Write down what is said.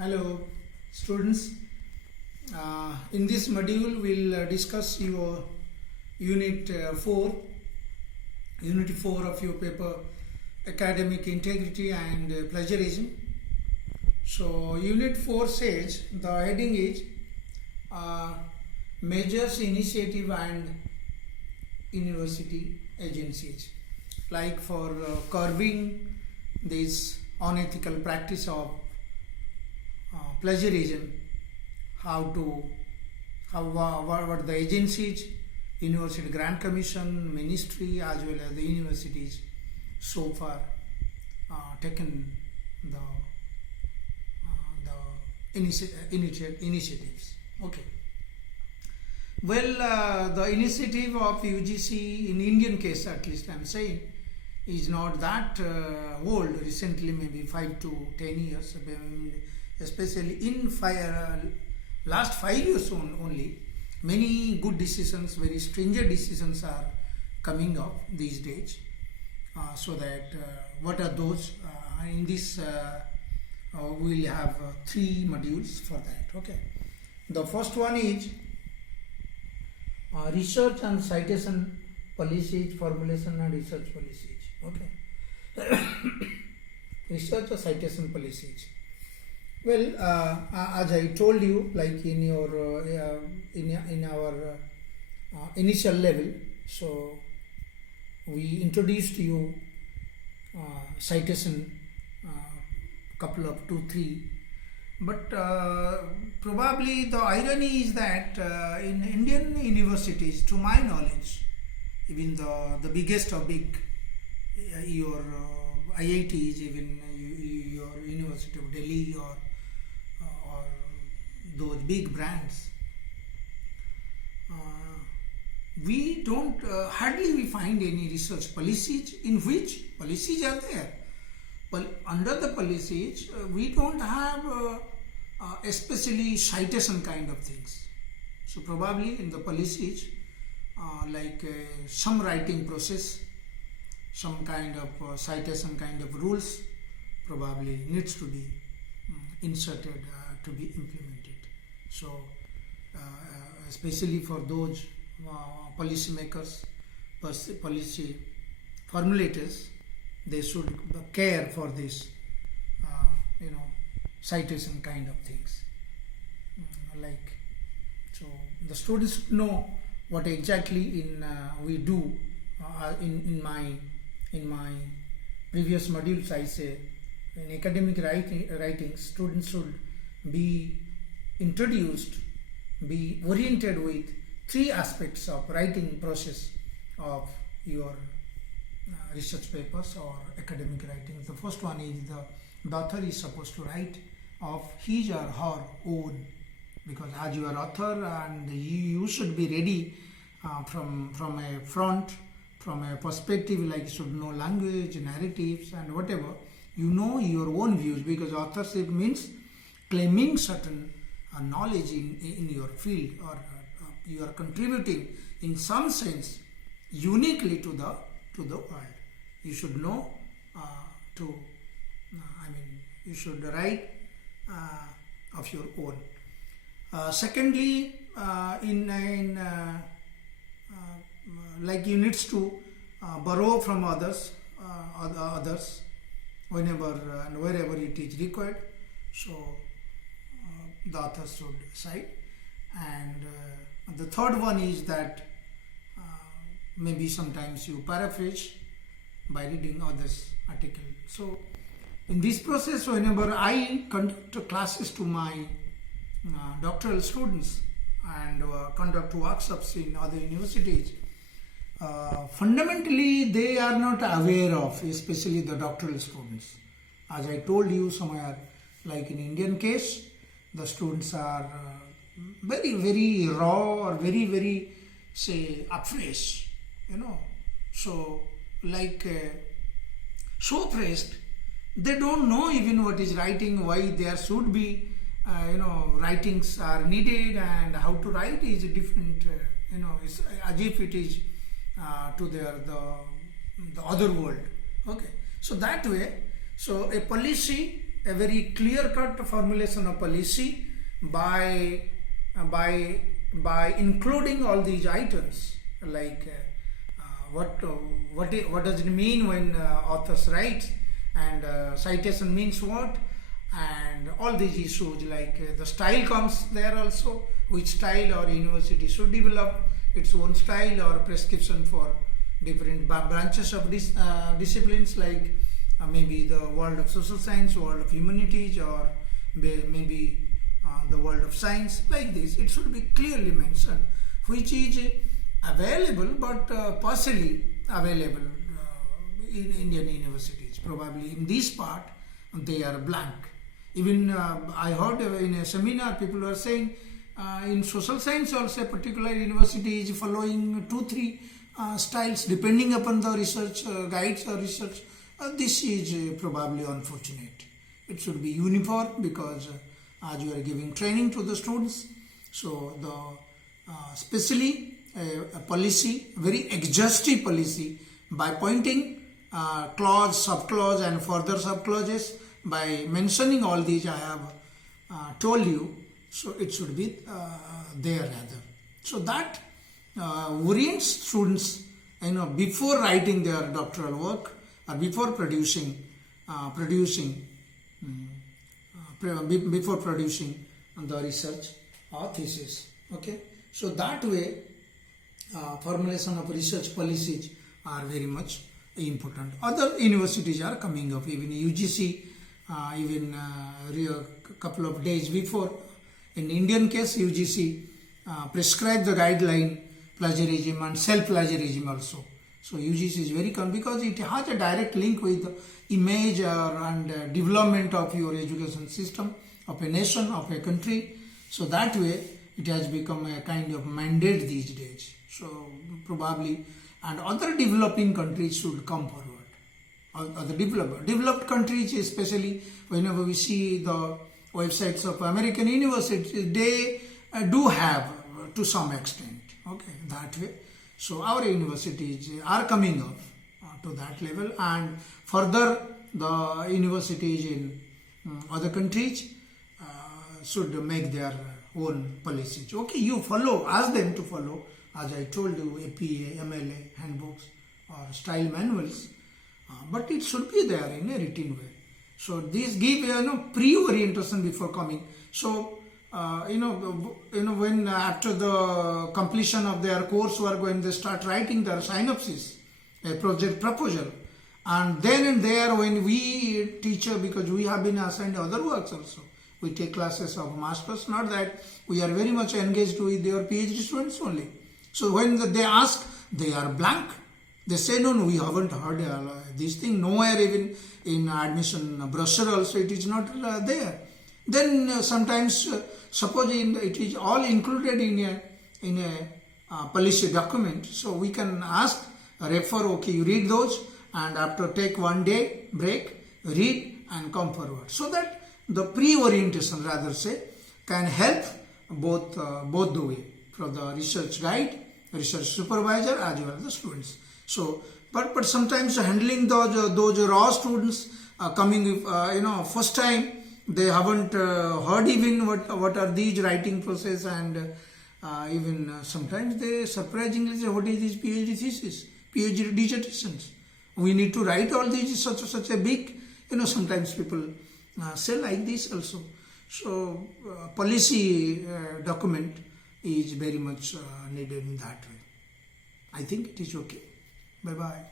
Hello, students. In this module, we'll discuss your Unit 4, Unit 4 of your paper, Academic Integrity and Plagiarism. So, Unit 4 says the heading is Measures, Initiative and University Agencies. Like for curbing this unethical practice of plagiarism, what the agencies, University Grant Commission, Ministry, as well as the universities so far taken the initiatives. Okay. Well, the initiative of UGC in Indian case, at least I am saying, is not that old. Recently, maybe 5 to 10 years. Especially in last 5 years only, many good decisions, very stringent decisions are coming up these days. So that what are those? In this we will have 3 modules for that. Okay. The first one is research and citation policies, formulation and research policies. Okay. Research or citation policies. Well, as I told you, like in your in our initial level, so we introduced you citation, couple of 2-3, but probably the irony is that in Indian universities, to my knowledge, even the biggest of big your IITs, even your University of Delhi or those big brands, we don't hardly we find any research policies. In which policies are there? Under the policies, we don't have especially citation kind of things. So probably in the policies, like some writing process, some kind of citation kind of rules probably needs to be inserted to be implemented. So especially for those policy makers, policy formulators, they should care for this citation kind of things. Like, so the students should know what exactly we do. In my previous modules, I say in academic writing, students should be introduced, be oriented with 3 aspects of writing process of your research papers or academic writing. The first one is the author is supposed to write of his or her own, because as you are author and you should be ready from a front, from a perspective, like you should know language, narratives and whatever, you know your own views, because authorship means claiming certain knowledge in your field, or you are contributing in some sense uniquely to the world. You should know you should write of your own. Secondly, like you needs to borrow from others whenever and wherever it is required. So the author should cite. And the third one is that maybe sometimes you paraphrase by reading others' article. So in this process, whenever I conduct classes to my doctoral students and conduct workshops in other universities, fundamentally they are not aware of, especially the doctoral students. As I told you, somewhere like in Indian case, the students are very, very raw or very, very, say, afresh, so like so pressed, they don't know even what is writing, why there should be writings are needed, and how to write is different, it's as if it is to the other world. Okay, so that way, so a policy a very clear-cut formulation of policy by including all these items, like what does it mean when authors write, and citation means what, and all these issues, like the style comes there also, which style our university should develop its own style or prescription for different branches of disciplines, like maybe the world of social science, world of humanities, or maybe the world of science. Like this, it should be clearly mentioned which is available but partially available in Indian universities. Probably in this part they are blank. Even I heard in a seminar people were saying in social science also a particular university is following 2-3 styles depending upon the research guides or research. This is probably unfortunate. It should be uniform, because as you are giving training to the students, so the especially a policy, very exhaustive policy, by pointing clause, subclause and further subclauses, by mentioning all these I have told you, so it should be there rather. So that orients students, before writing their doctoral work or before producing the research or thesis. Okay, so that way formulation of research policies are very much important. Other universities are coming up, even UGC, a couple of days before. In Indian case, UGC prescribed the guideline plagiarism and self-plagiarism also. So UGC is very common because it has a direct link with the image and development of your education system, of a nation, of a country. So that way it has become a kind of mandate these days. So probably, and other developing countries should come forward. Other developed countries, especially whenever we see the websites of American universities, they do have to some extent. Okay, that way. So our universities are coming up to that level, and further the universities in other countries should make their own policies. Okay, you follow, ask them to follow, as I told you, APA, MLA, handbooks or style manuals, but it should be there in a written way. So these give pre-orientation before coming. So when after the completion of their coursework, when they start writing their synopsis, a project proposal, and then and there when we teacher, because we have been assigned other works also, we take classes of masters, not that we are very much engaged with their PhD students only. So when they ask, they are blank. They say, no, we haven't heard this thing. Nowhere, even in admission brochure also, it is not there. Then sometimes, suppose it is all included in a policy document. So we can ask, refer, okay, you read those, and after take 1 day break, read and come forward. So that the pre-orientation, rather say, can help both the way, for the research guide, research supervisor, as well as the students. So, but sometimes handling those raw students coming, first time, they haven't heard even what are these writing process, and even sometimes they surprisingly say, what is this PhD thesis, PhD dissertations? We need to write all these such a big, sometimes people say like this also. So policy document is very much needed in that way. I think it is okay. Bye-bye.